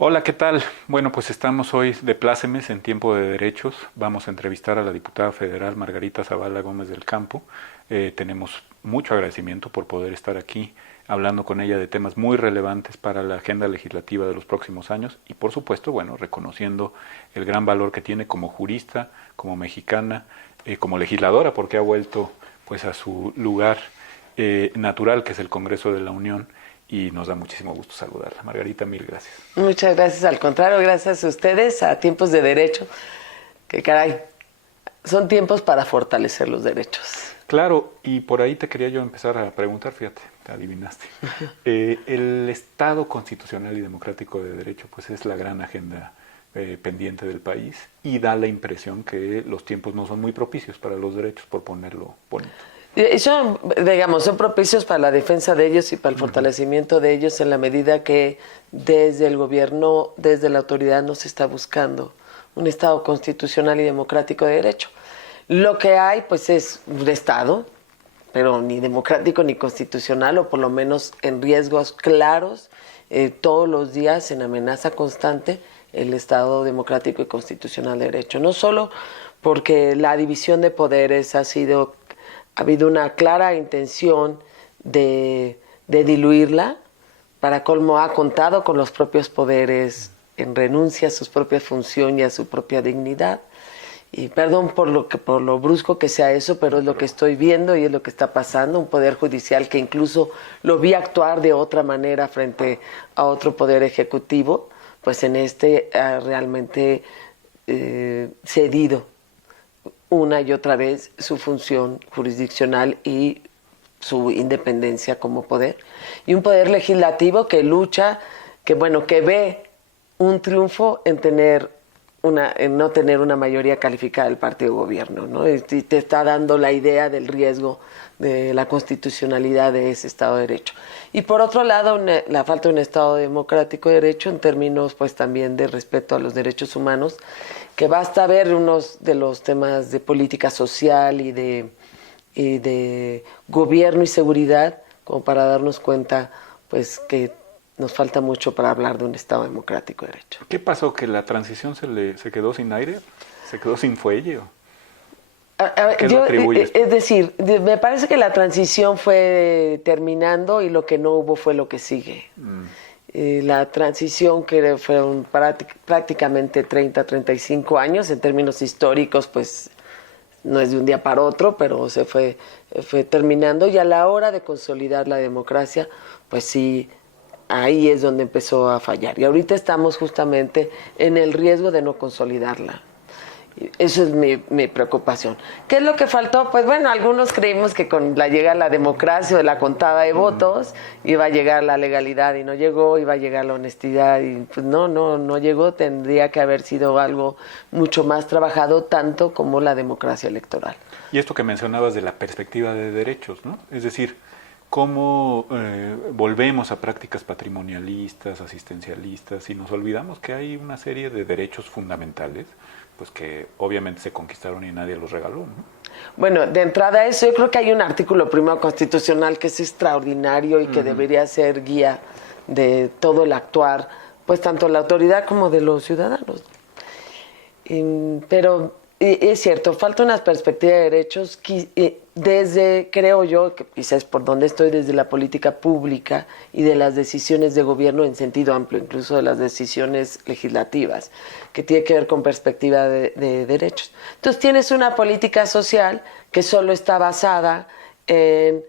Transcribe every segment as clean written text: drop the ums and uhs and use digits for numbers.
Hola, ¿qué tal? Bueno, pues estamos hoy de plácemes en Tiempo de Derechos. Vamos a entrevistar a la diputada federal Margarita Zavala Gómez del Campo. Tenemos mucho agradecimiento por poder estar aquí hablando con ella de temas muy relevantes para la agenda legislativa de los próximos años y, por supuesto, bueno, reconociendo el gran valor que tiene como jurista, como mexicana, como legisladora, porque ha vuelto pues a su lugar natural, que es el Congreso de la Unión, y nos da muchísimo gusto saludarla. Margarita, mil gracias. Muchas gracias, al contrario, gracias a ustedes, a Tiempos de Derecho, que caray, son tiempos para fortalecer los derechos. Claro, y por ahí te quería yo empezar a preguntar, fíjate, te adivinaste. El Estado constitucional y democrático de derecho pues es la gran agenda pendiente del país y da la impresión que los tiempos no son muy propicios para los derechos, por ponerlo bonito. Son, digamos, son propicios para la defensa de ellos y para el fortalecimiento de ellos en la medida que desde el gobierno, desde la autoridad, no se está buscando un Estado constitucional y democrático de derecho. Lo que hay, pues, es un Estado, pero ni democrático ni constitucional, o por lo menos en riesgos claros, todos los días en amenaza constante el Estado democrático y constitucional de derecho. No solo porque la división de poderes ha habido una clara intención de diluirla, para colmo ha contado con los propios poderes en renuncia a sus propias funciones y a su propia dignidad. Y perdón por lo brusco que sea eso, pero es lo que estoy viendo y es lo que está pasando. Un poder judicial que incluso lo vi actuar de otra manera frente a otro poder ejecutivo, pues en este ha realmente cedido una y otra vez su función jurisdiccional y su independencia como poder. Y un poder legislativo que lucha, que ve un triunfo en no tener una mayoría calificada del partido de gobierno, ¿no? Y te está dando la idea del riesgo de la constitucionalidad de ese Estado de Derecho. Y por otro lado, la falta de un Estado democrático de derecho en términos pues también de respeto a los derechos humanos, que basta ver unos de los temas de política social y de gobierno y seguridad como para darnos cuenta pues que nos falta mucho para hablar de un Estado democrático de derecho. ¿Qué pasó? ¿Que la transición se quedó sin aire? ¿Se quedó sin fuelle? ¿A qué lo atribuyes? Es decir, me parece que la transición fue terminando y lo que no hubo fue lo que sigue. La transición, que fueron prácticamente 35 años, en términos históricos, pues no es de un día para otro, pero se fue terminando, y a la hora de consolidar la democracia, pues sí, ahí es donde empezó a fallar. Y ahorita estamos justamente en el riesgo de no consolidarla. Eso es mi preocupación. ¿Qué es lo que faltó? Pues bueno, algunos creímos que con la llegada de la democracia o de la contada de votos iba a llegar la legalidad y no llegó, iba a llegar la honestidad y pues no llegó. Tendría que haber sido algo mucho más trabajado, tanto como la democracia electoral. Y esto que mencionabas de la perspectiva de derechos, ¿no? Es decir, cómo volvemos a prácticas patrimonialistas, asistencialistas, y nos olvidamos que hay una serie de derechos fundamentales pues que obviamente se conquistaron y nadie los regaló, ¿no? Bueno, de entrada eso, yo creo que hay un artículo primero constitucional que es extraordinario y que debería ser guía de todo el actuar, pues tanto de la autoridad como de los ciudadanos. Pero es cierto, falta una perspectiva de derechos creo yo, que quizás por donde estoy, desde la política pública y de las decisiones de gobierno en sentido amplio, incluso de las decisiones legislativas, que tiene que ver con perspectiva de derechos. Entonces tienes una política social que solo está basada en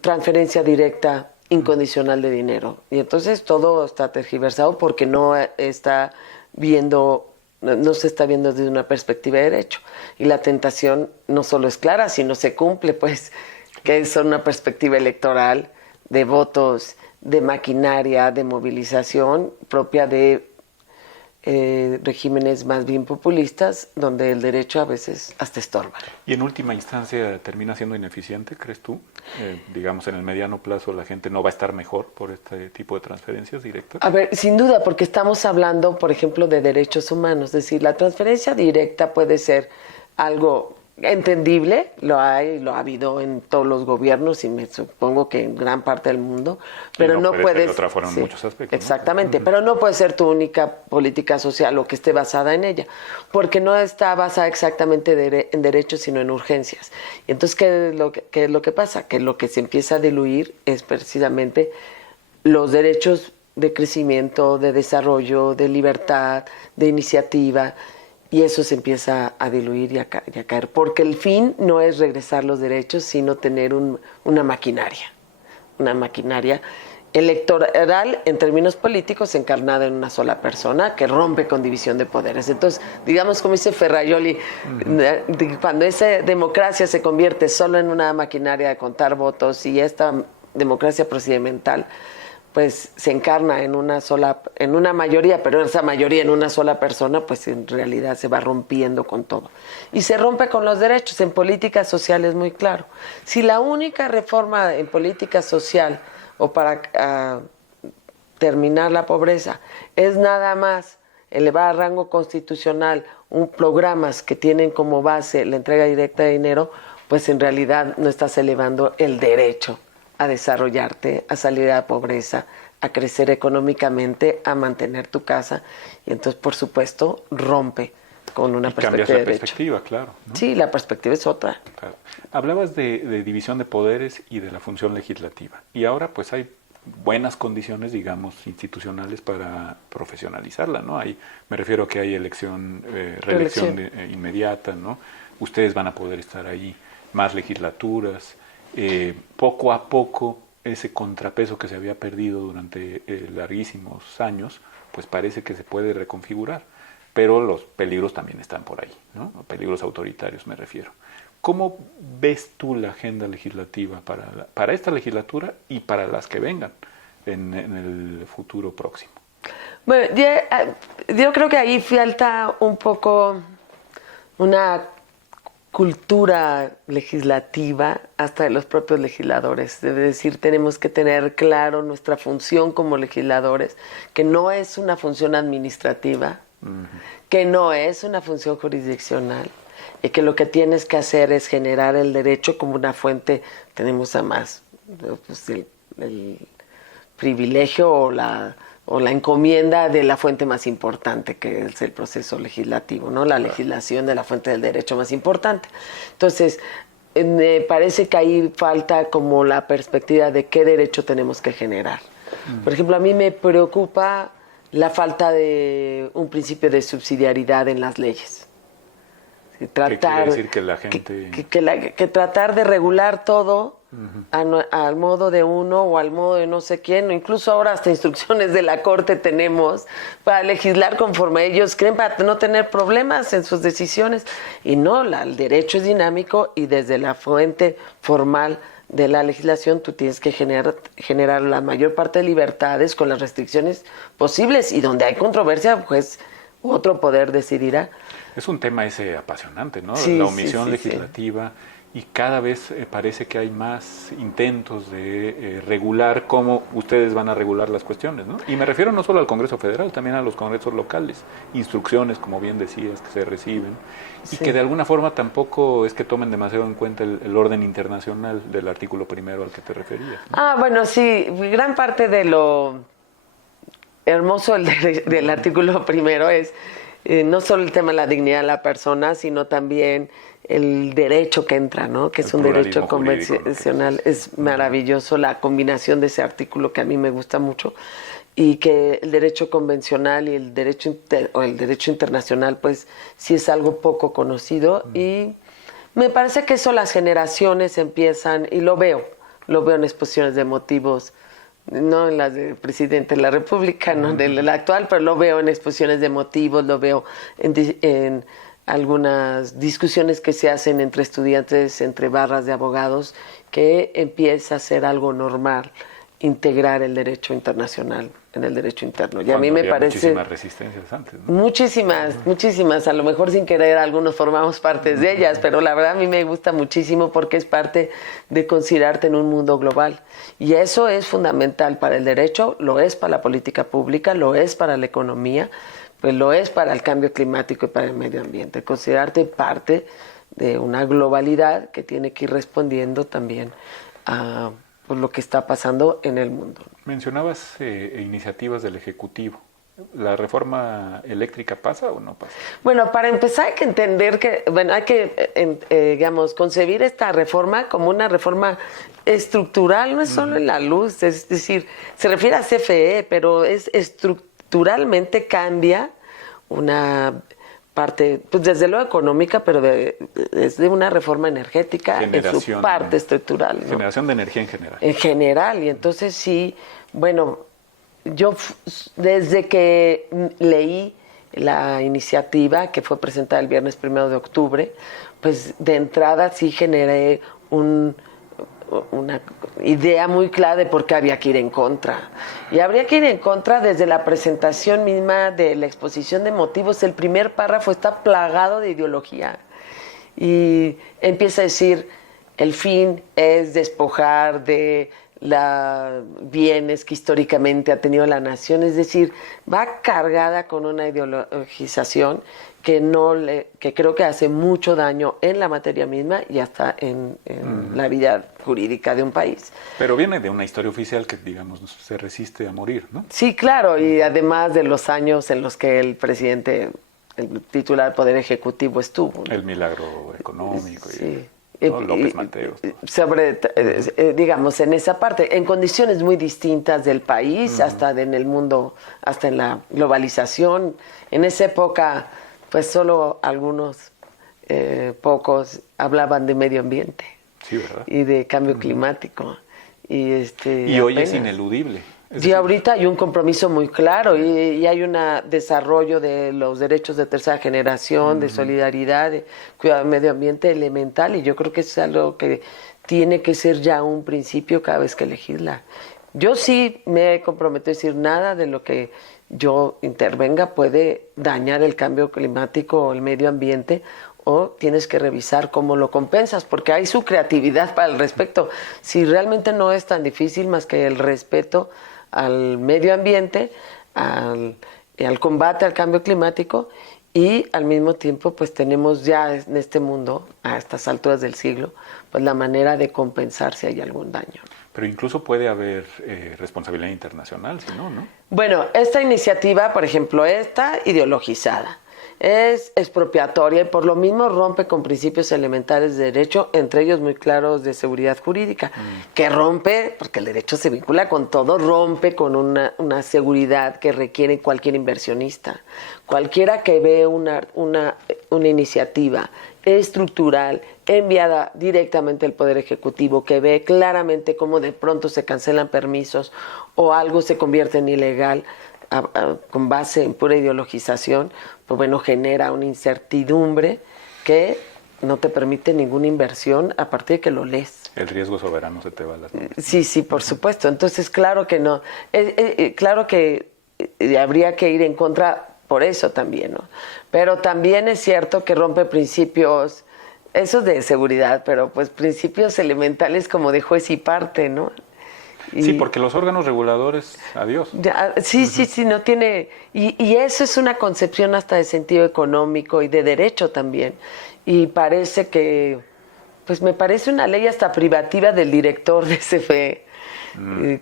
transferencia directa incondicional de dinero. Y entonces todo está tergiversado porque no se está viendo desde una perspectiva de derecho. Y la tentación no solo es clara, sino se cumple, pues, que es una perspectiva electoral de votos, de maquinaria, de movilización propia de regímenes más bien populistas, donde el derecho a veces hasta estorba. ¿Y en última instancia termina siendo ineficiente, crees tú? Digamos, en el mediano plazo la gente no va a estar mejor por este tipo de transferencias directas. A ver, sin duda, porque estamos hablando, por ejemplo, de derechos humanos. Es decir, la transferencia directa puede ser algo entendible, lo ha habido en todos los gobiernos y me supongo que en gran parte del mundo, pero no puedes de otra forma en muchos aspectos. Exactamente, ¿no? Pero no puede ser tu única política social o que esté basada en ella, porque no está basada exactamente en derechos, sino en urgencias. Y entonces, ¿qué es lo que pasa? Que lo que se empieza a diluir es precisamente los derechos de crecimiento, de desarrollo, de libertad, de iniciativa. Y eso se empieza a diluir y a caer, porque el fin no es regresar los derechos, sino tener una maquinaria electoral en términos políticos encarnada en una sola persona que rompe con división de poderes. Entonces, digamos como dice Ferraioli, cuando esa democracia se convierte solo en una maquinaria de contar votos y esta democracia procedimental pues se encarna en una mayoría, pero esa mayoría en una sola persona, pues en realidad se va rompiendo con todo. Y se rompe con los derechos. En política social es muy claro. Si la única reforma en política social o para terminar la pobreza es nada más elevar a rango constitucional programas que tienen como base la entrega directa de dinero, pues en realidad no estás elevando el derecho a desarrollarte, a salir de la pobreza, a crecer económicamente, a mantener tu casa. Y entonces, por supuesto, rompe con una perspectiva de derecho. Cambias la perspectiva, claro, ¿no? Sí, la perspectiva es otra. Claro. Hablabas de división de poderes y de la función legislativa. Y ahora, pues, hay buenas condiciones, digamos, institucionales para profesionalizarla, ¿no? Me refiero a que hay reelección inmediata, ¿no? Ustedes van a poder estar ahí, más legislaturas. Poco a poco ese contrapeso que se había perdido durante larguísimos años, pues parece que se puede reconfigurar, pero los peligros también están por ahí, ¿no? Peligros autoritarios me refiero. ¿Cómo ves tú la agenda legislativa para esta legislatura y para las que vengan en el futuro próximo? Bueno, yo creo que ahí falta un poco una cultura legislativa hasta de los propios legisladores. Es decir, tenemos que tener claro nuestra función como legisladores, que no es una función administrativa, que no es una función jurisdiccional, y que lo que tienes que hacer es generar el derecho como una fuente. Tenemos además pues, el privilegio o la encomienda de la fuente más importante, que es el proceso legislativo, ¿no? La legislación de la fuente del derecho más importante. Entonces, me parece que ahí falta como la perspectiva de qué derecho tenemos que generar. Por ejemplo, a mí me preocupa la falta de un principio de subsidiariedad en las leyes. ¿Qué quiere decir que la gente... que tratar de regular todo al modo de uno o al modo de no sé quién, o incluso ahora hasta instrucciones de la Corte tenemos para legislar conforme ellos creen, para no tener problemas en sus decisiones. Y no, el derecho es dinámico y desde la fuente formal de la legislación tú tienes que generar la mayor parte de libertades con las restricciones posibles, y donde hay controversia, pues otro poder decidirá. Es un tema ese apasionante, ¿no? Sí, la omisión sí, legislativa, y cada vez parece que hay más intentos de regular cómo ustedes van a regular las cuestiones, ¿no? Y me refiero no solo al Congreso Federal, también a los congresos locales, instrucciones, como bien decías, que se reciben, y que de alguna forma tampoco es que tomen demasiado en cuenta el orden internacional del artículo primero al que te referías, ¿no? Bueno, sí, gran parte de lo hermoso del artículo primero es no solo el tema de la dignidad de la persona, sino también el derecho que entra, ¿no? Que es un derecho convencional. Es maravilloso la combinación de ese artículo, que a mí me gusta mucho, y que el derecho convencional y el derecho internacional, pues sí es algo poco conocido, y me parece que eso las generaciones empiezan, y lo veo en exposiciones de motivos, no en las del presidente de la República, no de la actual, pero lo veo en exposiciones de motivos, lo veo en algunas discusiones que se hacen entre estudiantes, entre barras de abogados, que empieza a ser algo normal integrar el derecho internacional en el derecho interno. Y a mí me parece... muchísimas resistencias antes, ¿no? Muchísimas. A lo mejor sin querer algunos formamos parte de ellas, pero la verdad a mí me gusta muchísimo porque es parte de considerarte en un mundo global. Y eso es fundamental para el derecho, lo es para la política pública, lo es para la economía, pues lo es para el cambio climático y para el medio ambiente. Considerarte parte de una globalidad que tiene que ir respondiendo también a pues, lo que está pasando en el mundo. Mencionabas iniciativas del Ejecutivo. ¿La reforma eléctrica pasa o no pasa? Bueno, para empezar hay que entender que, bueno, hay que, digamos, concebir esta reforma como una reforma estructural, no es solo en la luz, es decir, se refiere a CFE, pero es estructuralmente cambia una parte, pues desde luego económica, pero es de una reforma energética en su parte estructural, ¿no? Generación de energía en general. En general, y entonces sí, bueno, yo desde que leí la iniciativa que fue presentada el viernes 1 de octubre, pues de entrada sí generé una idea muy clara de por qué había que ir en contra. Y habría que ir en contra desde la presentación misma de la exposición de motivos. El primer párrafo está plagado de ideología y empieza a decir, el fin es despojar de bienes que históricamente ha tenido la nación, es decir, va cargada con una ideologización que creo que hace mucho daño en la materia misma y hasta en la vida jurídica de un país. Pero viene de una historia oficial que, digamos, se resiste a morir, ¿no? Sí, claro, y además de los años en los que el presidente, el titular del Poder Ejecutivo estuvo, ¿no? El milagro económico. Sí. ¿No? López Mateos. Sobre, digamos, en esa parte, en condiciones muy distintas del país, hasta en el mundo, hasta en la globalización. En esa época, pues solo algunos pocos hablaban de medio ambiente. Sí, ¿verdad? Y de cambio climático. Y hoy es ineludible. Y ahorita hay un compromiso muy claro y hay un desarrollo de los derechos de tercera generación, de solidaridad, de cuidado del medio ambiente elemental, y yo creo que es algo que tiene que ser ya un principio cada vez que legisla. Yo sí me he comprometido a decir nada de lo que yo intervenga puede dañar el cambio climático o el medio ambiente, o tienes que revisar cómo lo compensas, porque hay su creatividad para el respecto. Si realmente no es tan difícil más que el respeto al medio ambiente, al combate al cambio climático, y al mismo tiempo pues tenemos ya en este mundo, a estas alturas del siglo, pues la manera de compensar si hay algún daño. Pero incluso puede haber responsabilidad internacional, si no, ¿no? Bueno, esta iniciativa, por ejemplo, está ideologizada, es expropiatoria y por lo mismo rompe con principios elementales de derecho, entre ellos muy claros de seguridad jurídica, que rompe, porque el derecho se vincula con todo, rompe con una seguridad que requiere cualquier inversionista. Cualquiera que ve una iniciativa estructural enviada directamente al Poder Ejecutivo, que ve claramente cómo de pronto se cancelan permisos o algo se convierte en ilegal, con base en pura ideologización, pues bueno, genera una incertidumbre que no te permite ninguna inversión a partir de que lo lees. El riesgo soberano se te va a las manos. Sí, por supuesto. Entonces, claro que no. Claro que habría que ir en contra por eso también, ¿no? Pero también es cierto que rompe principios, esos de seguridad, pero pues principios elementales como de juez y parte, ¿no? Sí, porque los órganos reguladores, adiós. Sí, no tiene... Y eso es una concepción hasta de sentido económico y de derecho también. Y parece que... Pues me parece una ley hasta privativa del director de CFE,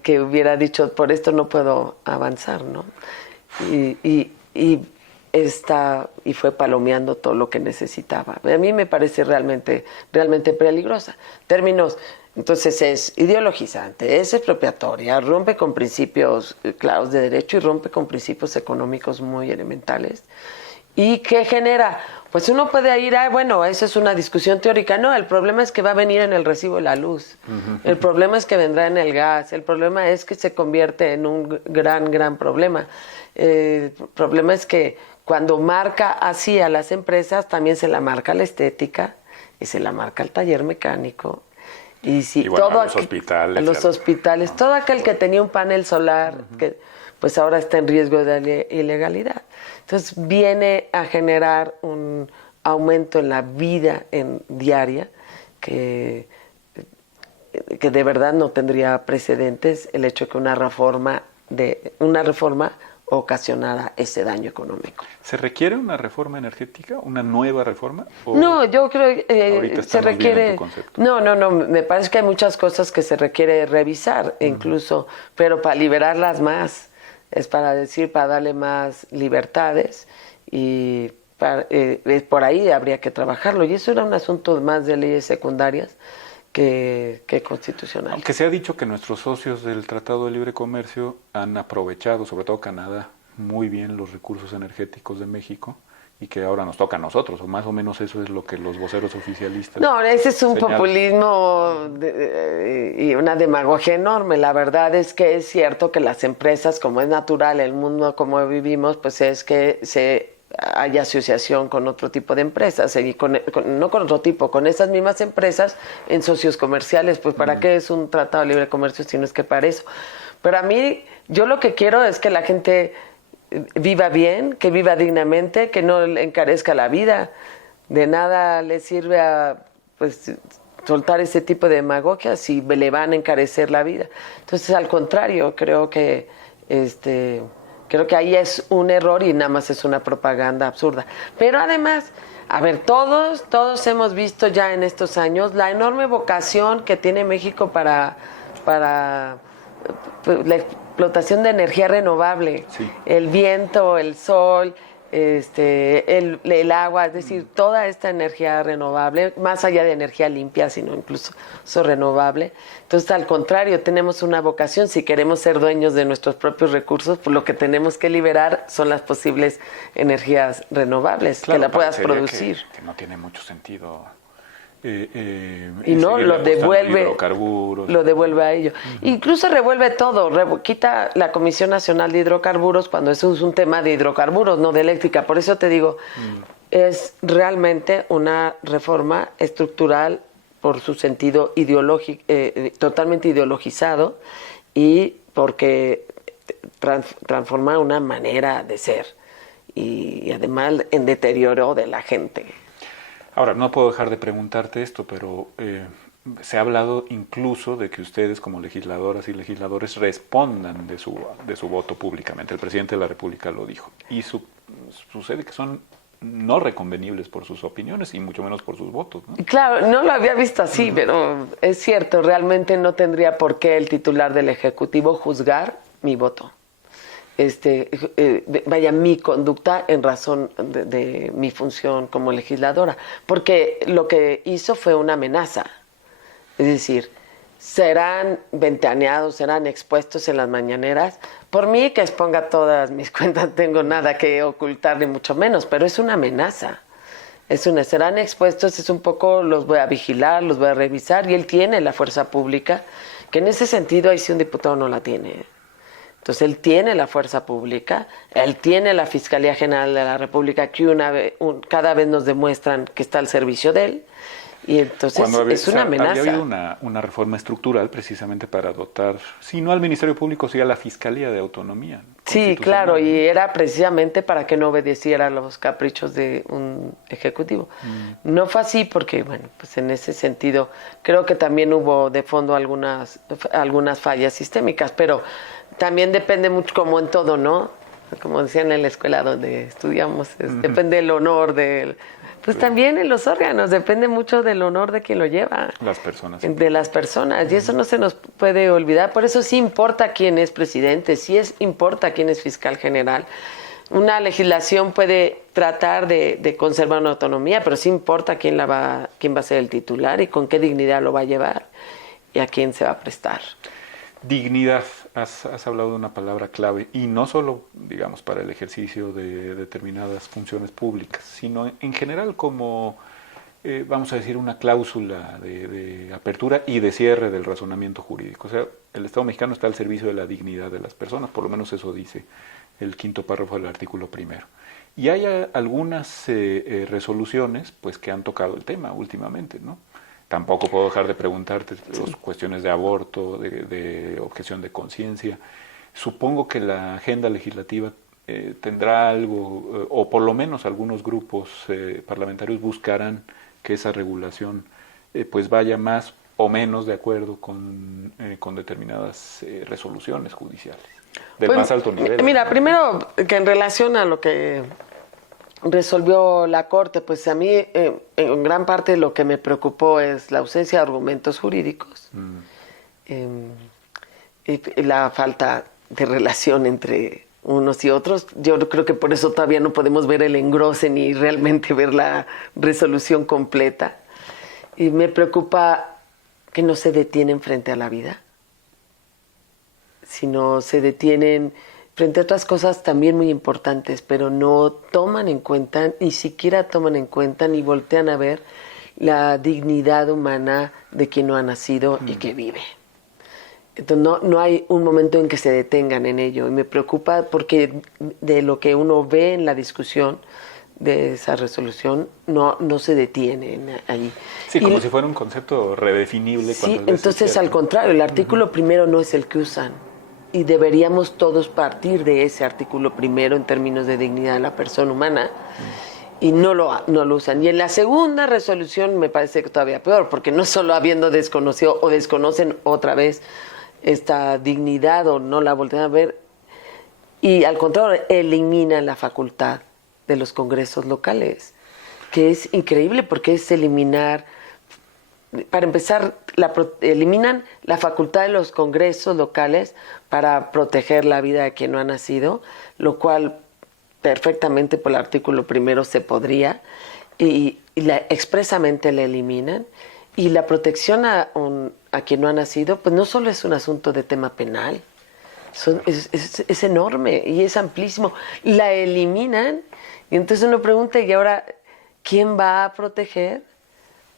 que hubiera dicho, por esto no puedo avanzar, ¿no? Y fue palomeando todo lo que necesitaba. A mí me parece realmente peligrosa. Términos... Entonces es ideologizante, es expropiatoria, rompe con principios claros de derecho y rompe con principios económicos muy elementales. ¿Y qué genera? Pues uno puede ir, bueno, esa es una discusión teórica. No, el problema es que va a venir en el recibo de la luz. El problema es que vendrá en el gas. El problema es que se convierte en un gran problema. El problema es que cuando marca así a las empresas, también se la marca la estética y se la marca el taller mecánico. Y bueno, todo los hospitales, todo aquel que tenía un panel solar, que pues ahora está en riesgo de ilegalidad. Entonces viene a generar un aumento en la vida diaria que de verdad no tendría precedentes el hecho de que una reforma ocasionara ese daño económico. ¿Se requiere una reforma energética, una nueva reforma? No, yo creo ahorita que se requiere. No, me parece que hay muchas cosas que se requiere revisar, incluso, pero para liberarlas más, es para decir, para darle más libertades y por ahí habría que trabajarlo. Y eso era un asunto más de leyes secundarias que constitucional. Aunque se ha dicho que nuestros socios del Tratado de Libre Comercio han aprovechado, sobre todo Canadá, muy bien los recursos energéticos de México y que ahora nos toca a nosotros, o más o menos eso es lo que los voceros oficialistas No, ese es un señalan. populismo y una demagogia enorme. La verdad es que es cierto que las empresas, como es natural, el mundo como vivimos, pues es que hay asociación con otro tipo de empresas, y no con otro tipo, con esas mismas empresas en socios comerciales. Pues ¿para qué es un tratado de libre comercio si no es que para eso? Pero a mí, yo lo que quiero es que la gente viva bien, que viva dignamente, que no le encarezca la vida. De nada le sirve pues soltar ese tipo de demagogia si le van a encarecer la vida. Entonces, al contrario, creo que ahí es un error y nada más es una propaganda absurda. Pero además, a ver, todos hemos visto ya en estos años la enorme vocación que tiene México para la explotación de energía renovable, sí. El viento, el sol, el agua, es decir, toda esta energía renovable, más allá de energía limpia, sino incluso renovable. Entonces, al contrario, tenemos una vocación. Si queremos ser dueños de nuestros propios recursos, pues lo que tenemos que liberar son las posibles energías renovables, Claro, que la puedas producir. Que no tiene mucho sentido. Y no lo devuelve a ello. Incluso revuelve todo, quita la Comisión Nacional de Hidrocarburos cuando eso es un tema de hidrocarburos, no de eléctrica. Por eso te digo, es realmente una reforma estructural por su sentido ideológico, totalmente ideologizado, y porque transforma una manera de ser y además en deterioro de la gente. Ahora, no puedo dejar de preguntarte esto, pero se ha hablado incluso de que ustedes como legisladoras y legisladores respondan de su voto públicamente. El presidente de la República lo dijo. Y sucede que son no reconvenibles por sus opiniones y mucho menos por sus votos, ¿no? Claro, no lo había visto así, pero es cierto, realmente no tendría por qué el titular del Ejecutivo juzgar mi voto. Mi conducta en razón de mi función como legisladora, porque lo que hizo fue una amenaza, es decir, serán ventaneados, serán expuestos en las mañaneras. Por mí que exponga todas mis cuentas, tengo nada que ocultar ni mucho menos, pero es una amenaza. Serán expuestos, es un poco, los voy a vigilar, los voy a revisar, y él tiene la fuerza pública, que en ese sentido ahí sí un diputado no la tiene. Entonces, él tiene la fuerza pública, él tiene la Fiscalía General de la República, que cada vez nos demuestran que está al servicio de él, y entonces es una amenaza. Había habido una reforma estructural precisamente para dotar, si no al Ministerio Público, sí a la Fiscalía de Autonomía. Sí, claro, y era precisamente para que no obedeciera a los caprichos de un ejecutivo. No fue así porque, bueno, pues en ese sentido creo que también hubo de fondo algunas fallas sistémicas, pero también depende mucho, como en todo, ¿no? Como decían en la escuela donde estudiamos, depende del honor pues también en los órganos, depende mucho del honor de quien lo lleva. Las personas. De las personas, y eso no se nos puede olvidar. Por eso sí importa quién es presidente, importa quién es fiscal general. Una legislación puede tratar de conservar una autonomía, pero sí importa quién va a ser el titular y con qué dignidad lo va a llevar y a quién se va a prestar. Dignidad, has hablado de una palabra clave, y no solo, digamos, para el ejercicio de determinadas funciones públicas, sino en general como, vamos a decir, una cláusula de apertura y de cierre del razonamiento jurídico. O sea, el Estado mexicano está al servicio de la dignidad de las personas, por lo menos eso dice el quinto párrafo del artículo primero. Y hay algunas resoluciones pues que han tocado el tema últimamente, ¿no? Tampoco puedo dejar de preguntarte las cuestiones de aborto, de objeción de conciencia. Supongo que la agenda legislativa tendrá algo, o por lo menos algunos grupos parlamentarios buscarán que esa regulación pues vaya más o menos de acuerdo con determinadas resoluciones judiciales del Pues, más alto nivel. Mira, primero que en relación a lo que resolvió la Corte, pues a mí en gran parte lo que me preocupó es la ausencia de argumentos jurídicos y la falta de relación entre unos y otros. Yo creo que por eso todavía no podemos ver el engrose ni realmente ver la resolución completa. Y me preocupa que no se detienen frente a la vida, sino se detienen frente a otras cosas también muy importantes, pero no toman en cuenta, ni siquiera toman en cuenta, ni voltean a ver la dignidad humana de quien no ha nacido y que vive. Entonces no hay un momento en que se detengan en ello. Y me preocupa porque de lo que uno ve en la discusión de esa resolución no se detienen ahí. Sí, como si fuera un concepto redefinible. Sí, entonces al contrario, el artículo primero no es el que usan. Y deberíamos todos partir de ese artículo primero en términos de dignidad de la persona humana, y no lo usan. Y en la segunda resolución me parece que todavía peor, porque no solo habiendo desconocido o desconocen otra vez esta dignidad o no la voltean a ver, y al contrario eliminan la facultad de los congresos locales, que es increíble porque es eliminar. Para empezar, eliminan la facultad de los congresos locales para proteger la vida de quien no ha nacido, lo cual perfectamente por el artículo primero se podría, y expresamente la eliminan. Y la protección a quien no ha nacido, pues no solo es un asunto de tema penal, es enorme y es amplísimo. La eliminan, y entonces uno pregunta, ¿y ahora quién va a proteger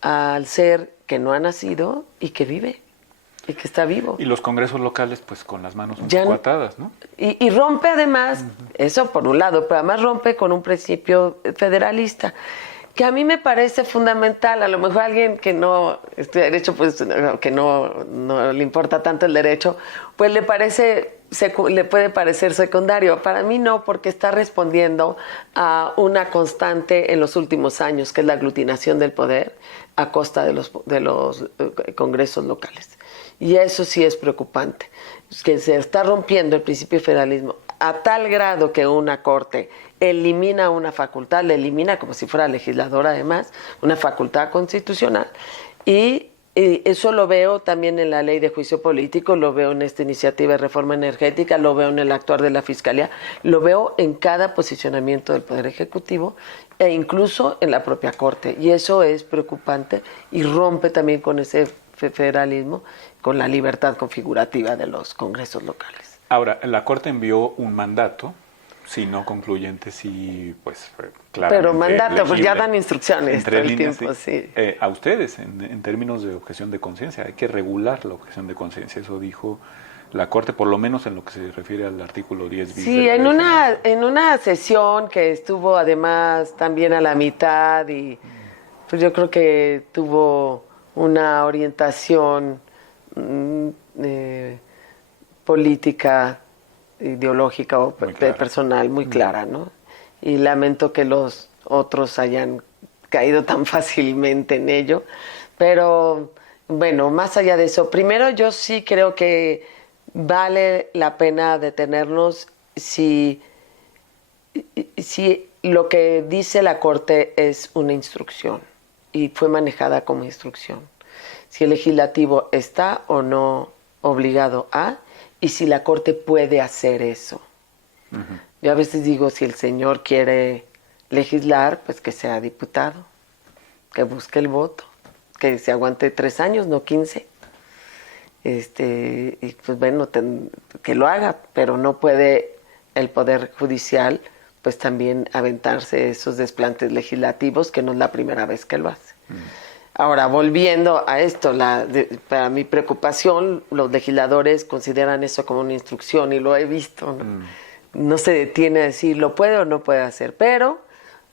al ser que no ha nacido y que vive y que está vivo? Y los congresos locales, pues con las manos un poco atadas, ¿no? Y rompe además, eso por un lado, pero además rompe con un principio federalista, que a mí me parece fundamental. A lo mejor a alguien que no estudia derecho, pues que no le importa tanto el derecho, pues le puede parecer secundario. Para mí no, porque está respondiendo a una constante en los últimos años, que es la aglutinación del poder a costa de los congresos locales. Y eso sí es preocupante, que se está rompiendo el principio de federalismo a tal grado que una corte elimina una facultad, la elimina como si fuera legislador además, una facultad constitucional, y eso lo veo también en la ley de juicio político, lo veo en esta iniciativa de reforma energética, lo veo en el actuar de la Fiscalía, lo veo en cada posicionamiento del Poder Ejecutivo e incluso en la propia Corte, y eso es preocupante y rompe también con ese federalismo, con la libertad configurativa de los congresos locales. Ahora, la Corte envió un mandato, si no concluyente, sí, pues claro. Pero mandato, pues ya dan instrucciones todo el tiempo, sí. A ustedes, en términos de objeción de conciencia, hay que regular la objeción de conciencia, eso dijo la Corte, por lo menos en lo que se refiere al artículo 10 bis. Sí, en una sesión que estuvo además también a la mitad, y pues yo creo que tuvo una orientación política, ideológica o personal muy clara, ¿no? Y lamento que los otros hayan caído tan fácilmente en ello, pero bueno, más allá de eso, primero yo sí creo que vale la pena detenernos si lo que dice la Corte es una instrucción y fue manejada como instrucción, si el legislativo está o no obligado a, y si la Corte puede hacer eso. Uh-huh. Yo a veces digo, si el señor quiere legislar, pues que sea diputado, que busque el voto, que se aguante 3 años, no 15. Y pues bueno, que lo haga, pero no puede el Poder Judicial pues también aventarse esos desplantes legislativos, que no es la primera vez que lo hace. Uh-huh. Ahora, volviendo a esto, para mi preocupación, los legisladores consideran eso como una instrucción, y lo he visto, ¿no? No se detiene a decir lo puede o no puede hacer, pero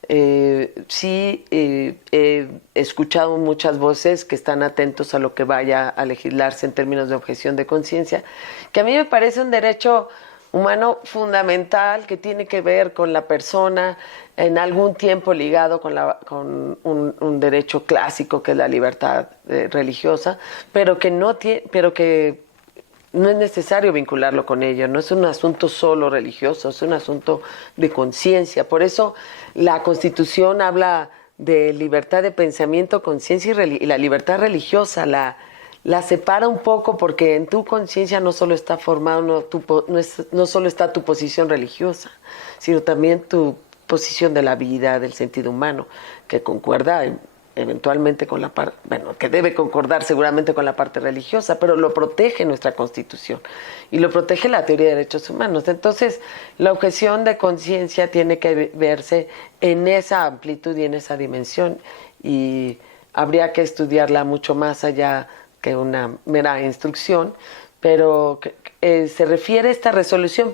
sí he escuchado muchas voces que están atentos a lo que vaya a legislarse en términos de objeción de conciencia, que a mí me parece un derecho humano fundamental que tiene que ver con la persona en algún tiempo ligado con un derecho clásico que es la libertad religiosa, pero que no es necesario vincularlo con ello, no es un asunto solo religioso, es un asunto de conciencia. Por eso la Constitución habla de libertad de pensamiento, conciencia y la libertad religiosa, la separa un poco porque en tu conciencia no solo está formado, no solo está tu posición religiosa, sino también tu posición de la vida, del sentido humano, que concuerda eventualmente con la parte, bueno, que debe concordar seguramente con la parte religiosa, pero lo protege nuestra Constitución y lo protege la teoría de derechos humanos. Entonces, la objeción de conciencia tiene que verse en esa amplitud y en esa dimensión, y habría que estudiarla mucho más allá que una mera instrucción, pero se refiere esta resolución,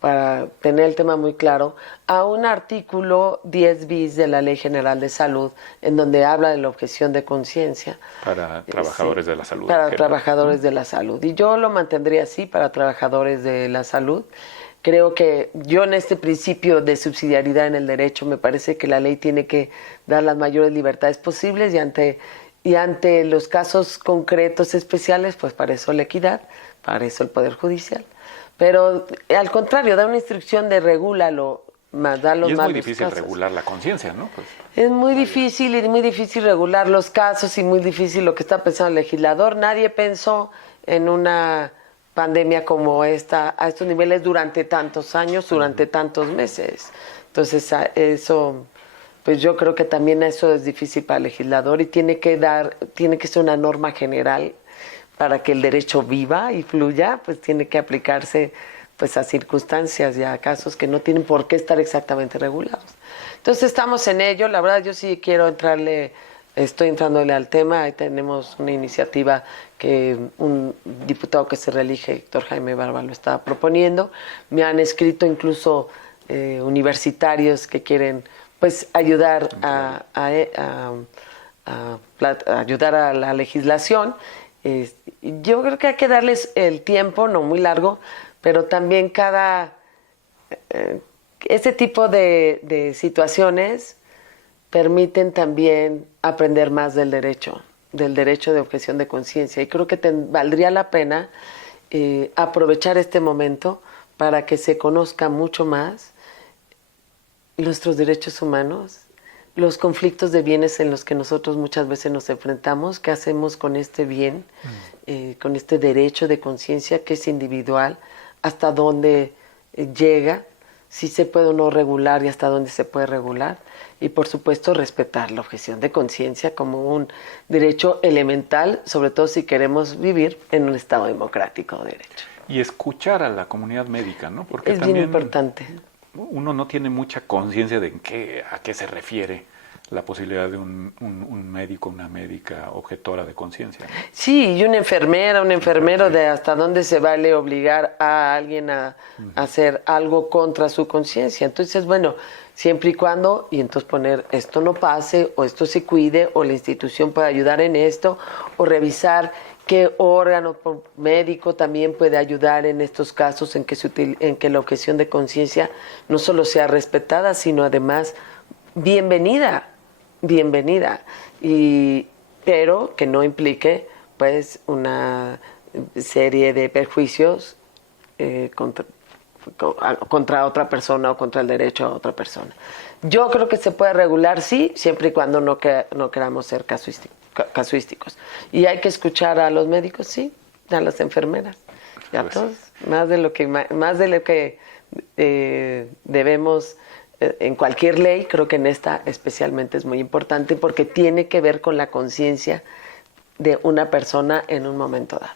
para tener el tema muy claro, a un artículo 10 bis de la Ley General de Salud, en donde habla de la objeción de conciencia. Para trabajadores de la salud. Para trabajadores de la salud. Y yo lo mantendría así, para trabajadores de la salud. Creo que yo en este principio de subsidiariedad en el derecho, me parece que la ley tiene que dar las mayores libertades posibles, y ante los casos concretos especiales, pues para eso la equidad, para eso el Poder Judicial. Pero al contrario, da una instrucción de regúlalo, más da los y es malos muy difícil casos. regular la conciencia, ¿no? Pues, es muy difícil, y muy difícil regular los casos, y muy difícil lo que está pensando el legislador. Nadie pensó en una pandemia como esta, a estos niveles, durante tantos años, durante tantos meses. Entonces, eso, pues yo creo que también eso es difícil para el legislador, y tiene que ser una norma general para que el derecho viva y fluya, pues tiene que aplicarse pues a circunstancias y a casos que no tienen por qué estar exactamente regulados. Entonces estamos en ello. La verdad, yo sí estoy entrándole al tema. Ahí tenemos una iniciativa que un diputado que se reelige, Héctor Jaime Barba, lo está proponiendo. Me han escrito incluso universitarios que quieren pues ayudar ayudar a la legislación. Yo creo que hay que darles el tiempo, no muy largo, pero también este tipo de situaciones permiten también aprender más del derecho de objeción de conciencia, y creo que valdría la pena aprovechar este momento para que se conozca mucho más nuestros derechos humanos, los conflictos de bienes en los que nosotros muchas veces nos enfrentamos, qué hacemos con este bien, con este derecho de conciencia que es individual, hasta dónde llega, si se puede o no regular y hasta dónde se puede regular, y por supuesto respetar la objeción de conciencia como un derecho elemental, sobre todo si queremos vivir en un Estado democrático de derecho. Y escuchar a la comunidad médica, ¿no? Porque es también bien importante. Uno no tiene mucha conciencia de a qué se refiere la posibilidad de un médico, una médica objetora de conciencia, ¿no? Sí, y una enfermera, un enfermero, de hasta dónde se vale obligar a alguien a hacer algo contra su conciencia. Entonces, bueno, siempre y cuando, y entonces poner esto no pase, o esto se cuide, o la institución puede ayudar en esto, o revisar qué órgano médico también puede ayudar en estos casos en que la objeción de conciencia no solo sea respetada, sino además bienvenida, pero que no implique pues una serie de perjuicios contra otra persona o contra el derecho a otra persona. Yo creo que se puede regular, sí, siempre y cuando no queramos ser casuísticos. Y hay que escuchar a los médicos, sí, a las enfermeras, y a todos, más de lo que debemos en cualquier ley. Creo que en esta especialmente es muy importante, porque tiene que ver con la conciencia de una persona en un momento dado.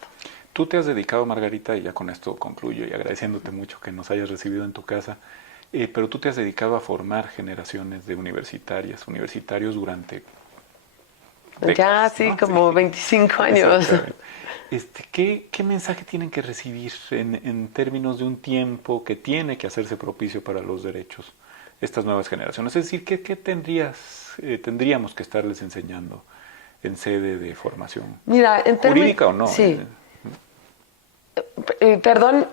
Tú te has dedicado, Margarita, y ya con esto concluyo, y agradeciéndote mucho que nos hayas recibido en tu casa, pero tú te has dedicado a formar generaciones de universitarios durante décadas, ya, sí, ¿no? como Sí. 25 años. ¿Qué mensaje tienen que recibir en términos de un tiempo que tiene que hacerse propicio para los derechos estas nuevas generaciones? Es decir, ¿qué tendríamos que estarles enseñando en sede de formación? Mira, ¿Jurídica o no? Sí. Perdón,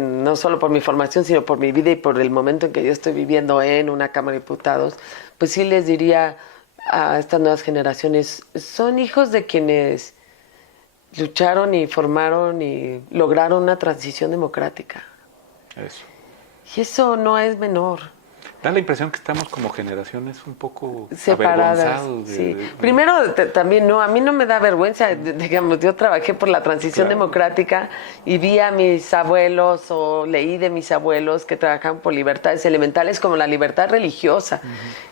no solo por mi formación, sino por mi vida y por el momento en que yo estoy viviendo en una Cámara de Diputados, pues sí les diría a estas nuevas generaciones, son hijos de quienes lucharon y formaron y lograron una transición democrática. Eso. Y eso no es menor. Da la impresión que estamos como generaciones un poco separadas. Avergonzados. Sí. Primero, también, no, a mí no me da vergüenza. Digamos, yo trabajé por la transición democrática y vi a mis abuelos o leí de mis abuelos que trabajaban por libertades elementales como la libertad religiosa,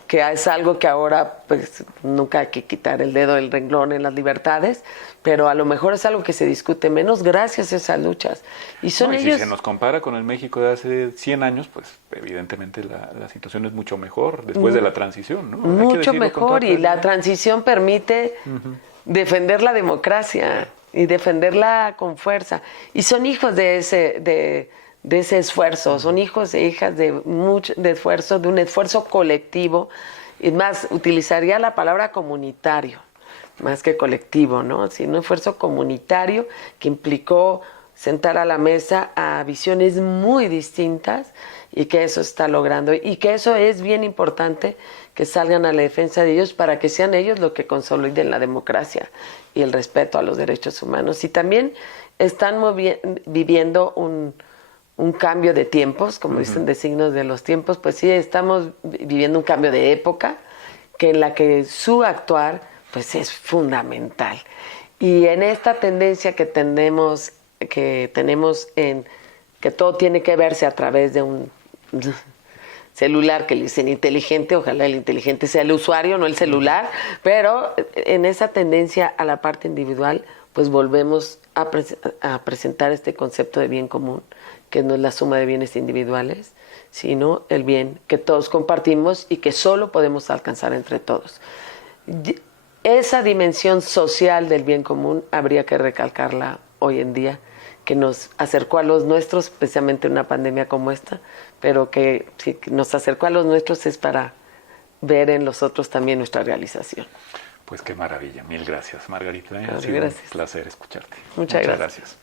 que es algo que ahora pues nunca hay que quitar el dedo del renglón en las libertades, pero a lo mejor es algo que se discute menos gracias a esas luchas. Y son ellos... Si se nos compara con el México de hace 100 años, pues evidentemente la situación es mucho mejor después de la transición, ¿no? Mucho mejor, y la transición permite defender la democracia y defenderla con fuerza. Y son hijos de ese esfuerzo, son hijos e hijas de esfuerzo, de un esfuerzo colectivo. Y más, utilizaría la palabra comunitario, más que colectivo, ¿no? Sino un esfuerzo comunitario que implicó sentar a la mesa a visiones muy distintas y que eso está logrando. Y que eso es bien importante, que salgan a la defensa de ellos para que sean ellos los que consoliden la democracia y el respeto a los derechos humanos. Y también están viviendo un cambio de tiempos, como dicen, de signos de los tiempos. Pues sí, estamos viviendo un cambio de época que en la que su actuar pues es fundamental. Y en esta tendencia que tenemos en que todo tiene que verse a través de un celular que le dicen inteligente, ojalá el inteligente sea el usuario, no el celular, pero en esa tendencia a la parte individual, pues volvemos a presentar este concepto de bien común, que no es la suma de bienes individuales, sino el bien que todos compartimos y que solo podemos alcanzar entre todos. Esa dimensión social del bien común habría que recalcarla hoy en día, que nos acercó a los nuestros, especialmente en una pandemia como esta, pero que si nos acercó a los nuestros es para ver en los otros también nuestra realización. Pues qué maravilla, mil gracias, Margarita. Ha Gracias. sido un placer escucharte. Muchas gracias.